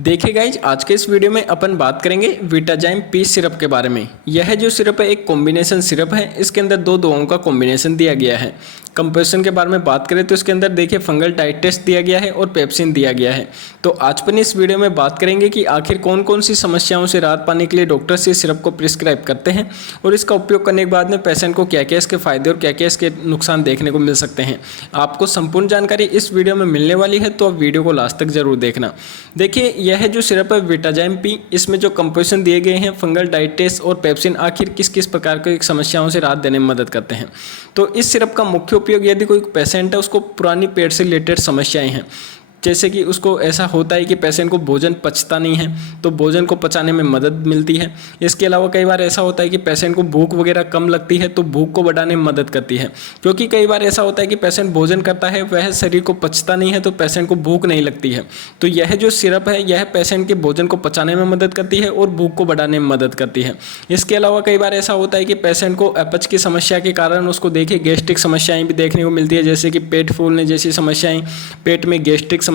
देखिए गाइज, आज के इस वीडियो में अपन बात करेंगे विटाजाइम पी सिरप के बारे में। यह जो सिरप है एक कॉम्बिनेशन सिरप है। इसके अंदर दो दवाओं का कॉम्बिनेशन दिया गया है। कंपोजिशन के बारे में बात करें तो इसके अंदर देखिए फंगल टाइट टेस्ट दिया गया है और पेप्सिन दिया गया है। तो आज अपन इस वीडियो में बात करेंगे कि आखिर कौन कौन सी समस्याओं से राहत पाने के लिए डॉक्टर इस सिरप को प्रिस्क्राइब करते हैं और इसका उपयोग करने के बाद में पेशेंट को क्या क्या इसके फायदे और क्या क्या इसके नुकसान देखने को मिल सकते हैं। आपको संपूर्ण जानकारी इस वीडियो में मिलने वाली है, तो आप वीडियो को लास्ट तक जरूर देखना। देखिए, यह जो सिरप है विटाजाइम पी, इसमें जो कंपोजिशन दिए गए हैं फंगल डाइटेस और पेप्सिन आखिर किस किस प्रकार की समस्याओं से राहत देने में मदद करते हैं। तो इस सिरप का मुख्य उपयोग यदि कोई पेशेंट है उसको पुरानी पेट से रिलेटेड समस्याएं हैं, जैसे कि उसको ऐसा होता है कि पेशेंट को भोजन पचता नहीं है, तो भोजन को पचाने में मदद मिलती है। इसके अलावा कई बार ऐसा होता है कि पेशेंट को भूख वगैरह कम लगती है, तो भूख को बढ़ाने में मदद करती है। क्योंकि कई बार ऐसा होता है कि पेशेंट भोजन करता है, वह शरीर को पचता नहीं है, तो पेशेंट को भूख नहीं लगती है। तो यह जो सिरप है यह पेशेंट के भोजन को पचाने में मदद करती है और भूख को बढ़ाने में मदद करती है। इसके अलावा कई बार ऐसा होता है कि पेशेंट को अपच की समस्या के कारण उसको देखिए गैस्ट्रिक समस्याएं भी देखने को मिलती है, जैसे कि पेट फूलने जैसी समस्याएं, पेट में गैस्ट्रिक समस्याएं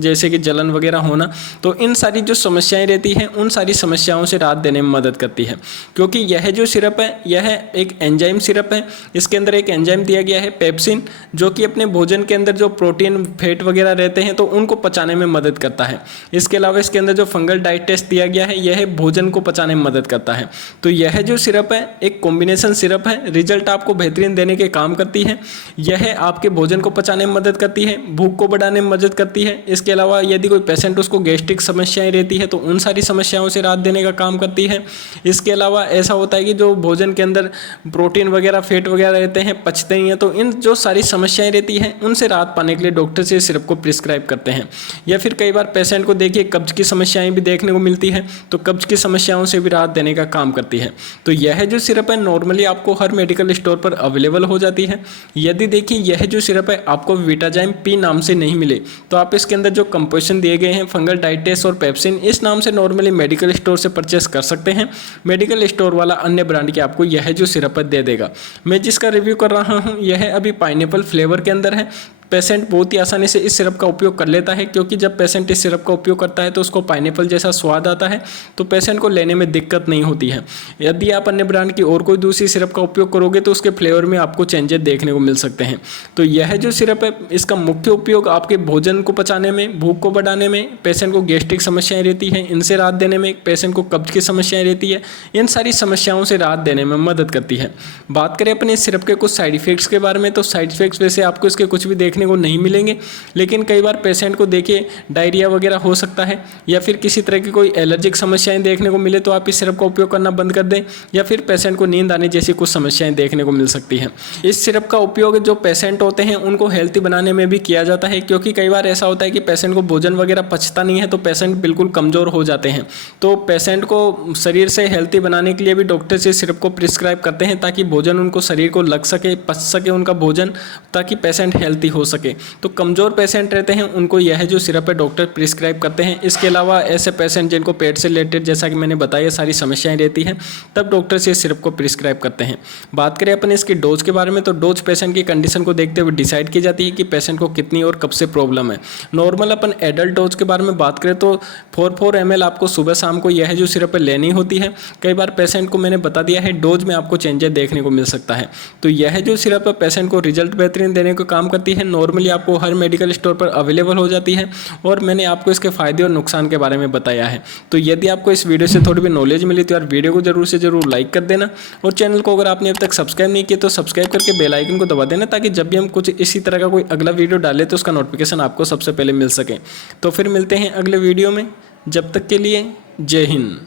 जैसे कि जलन वगैरह होना। तो इन सारी जो समस्याएं रहती हैं उन सारी समस्याओं से राहत देने में मदद करती है। क्योंकि यह जो सिरप है यह एक एंजाइम सिरप है। इसके अंदर एक एंजाइम दिया गया है पेप्सिन, जो कि अपने भोजन के अंदर जो प्रोटीन फैट वगैरह रहते हैं तो उनको पचाने में मदद करता है। इसके अलावा इसके अंदर जो फंगल डाइट टेस्ट दिया गया है यह भोजन को पचाने में मदद करता है। तो यह जो सिरप है एक कॉम्बिनेशन सिरप है, रिजल्ट आपको बेहतरीन देने के काम करती है। यह आपके भोजन को पचाने में मदद करती है, भूख को बढ़ाने में मदद करती है। इसके अलावा यदि कोई पेशेंट उसको गैस्ट्रिक समस्याएं रहती है तो उन सारी समस्याओं से राहत देने का काम करती है। इसके अलावा ऐसा होता है कि जो भोजन के अंदर प्रोटीन वगैरह फैट वगैरह रहते हैं पचते ही हैं, तो इन जो सारी समस्याएं रहती हैं उनसे राहत पाने के लिए डॉक्टर से सिरप को प्रिस्क्राइब करते हैं। या फिर कई बार पेशेंट को देखिए कब्ज की समस्याएं भी देखने को मिलती है, तो कब्ज की समस्याओं से भी राहत देने का काम करती है। तो यह जो सिरप है नॉर्मली आपको हर मेडिकल स्टोर पर अवेलेबल हो जाती है। यदि देखिए यह जो सिरप है आपको विटाजाइम पी नाम से नहीं मिले, तो आप इसके अंदर जो कंपोजिशन दिए गए हैं फंगल डाइटेस और पेप्सिन, इस नाम से नॉर्मली मेडिकल स्टोर से परचेस कर सकते हैं। मेडिकल स्टोर वाला अन्य ब्रांड की आपको यह जो सिरप दे देगा। मैं जिसका रिव्यू कर रहा हूं यह अभी पाइनएप्पल फ्लेवर के अंदर है। पेशेंट बहुत ही आसानी से इस सिरप का उपयोग कर लेता है, क्योंकि जब पेशेंट इस सिरप का उपयोग करता है तो उसको पाइनएप्पल जैसा स्वाद आता है, तो पेशेंट को लेने में दिक्कत नहीं होती है। यदि आप अन्य ब्रांड की और कोई दूसरी सिरप का उपयोग करोगे तो उसके फ्लेवर में आपको चेंजेस देखने को मिल सकते हैं। तो यह जो सिरप है इसका मुख्य उपयोग आपके भोजन को पचाने में, भूख को बढ़ाने में, पेशेंट को गैस्ट्रिक समस्याएं रहती हैं इनसे राहत देने में, पेशेंट को कब्ज की समस्याएं रहती है, इन सारी समस्याओं से राहत देने में मदद करती है। बात करें अपने इस सिरप के कुछ साइड इफेक्ट्स के बारे में, तो साइड इफेक्ट्स वैसे आपको इसके कुछ भी देखने को नहीं मिलेंगे, लेकिन कई बार पेशेंट को देखिए डायरिया वगैरह हो सकता है, या फिर किसी तरह की कोई एलर्जिक समस्याएं देखने को मिले तो आप इस सिरप का उपयोग करना बंद कर दें, या फिर पेशेंट को नींद आने जैसी कुछ समस्याएं देखने को मिल सकती हैं। इस सिरप का उपयोग जो पेशेंट होते हैं उनको हेल्थी बनाने में भी किया जाता है, क्योंकि कई बार ऐसा होता है कि पेशेंट को भोजन वगैरह पचता नहीं है, तो पेशेंट बिल्कुल कमजोर हो जाते हैं। तो पेशेंट को शरीर से हेल्थी बनाने के लिए भी डॉक्टर से सिरप को प्रिस्क्राइब करते हैं, ताकि भोजन उनको शरीर को लग सके, पच सके उनका भोजन, ताकि पेशेंट हेल्थी हो सके। तो कमजोर पेशेंट रहते हैं उनको यह जो सिरप है डॉक्टर प्रिस्क्राइब करते हैं। इसके अलावा ऐसे पेशेंट जिनको पेट से रिलेटेड, जैसा कि मैंने बताया, सारी समस्याएं रहती हैं, तब डॉक्टर से सिरप को प्रिस्क्राइब करते हैं। बात करें अपन इसकी डोज के बारे में, तो डोज पेशेंट की कंडीशन को देखते हुए डिसाइड की जाती है कि पेशेंट को कितनी और कब से प्रॉब्लम है। नॉर्मल अपन एडल्ट डोज के बारे में बात करें तो 4 ml आपको सुबह शाम को यह जो सिरप लेनी होती है। कई बार पेशेंट को मैंने बता दिया है डोज में आपको चेंजेस देखने को मिल सकता है। तो यह जो सिरप है पेशेंट को रिजल्ट बेहतरीन देने का काम करती है। नॉर्मली आपको हर मेडिकल स्टोर पर अवेलेबल हो जाती है, और मैंने आपको इसके फायदे और नुकसान के बारे में बताया है। तो यदि आपको इस वीडियो से थोड़ी भी नॉलेज मिली तो यार वीडियो को जरूर से जरूर लाइक कर देना, और चैनल को अगर आपने अब तक सब्सक्राइब नहीं किया तो सब्सक्राइब करके बेल आइकन को दबा देना, ताकि जब भी हम कुछ इसी तरह का कोई अगला वीडियो डालें तो उसका नोटिफिकेशन आपको सबसे पहले मिल सके। तो फिर मिलते हैं अगले वीडियो में, जब तक के लिए जय हिंद।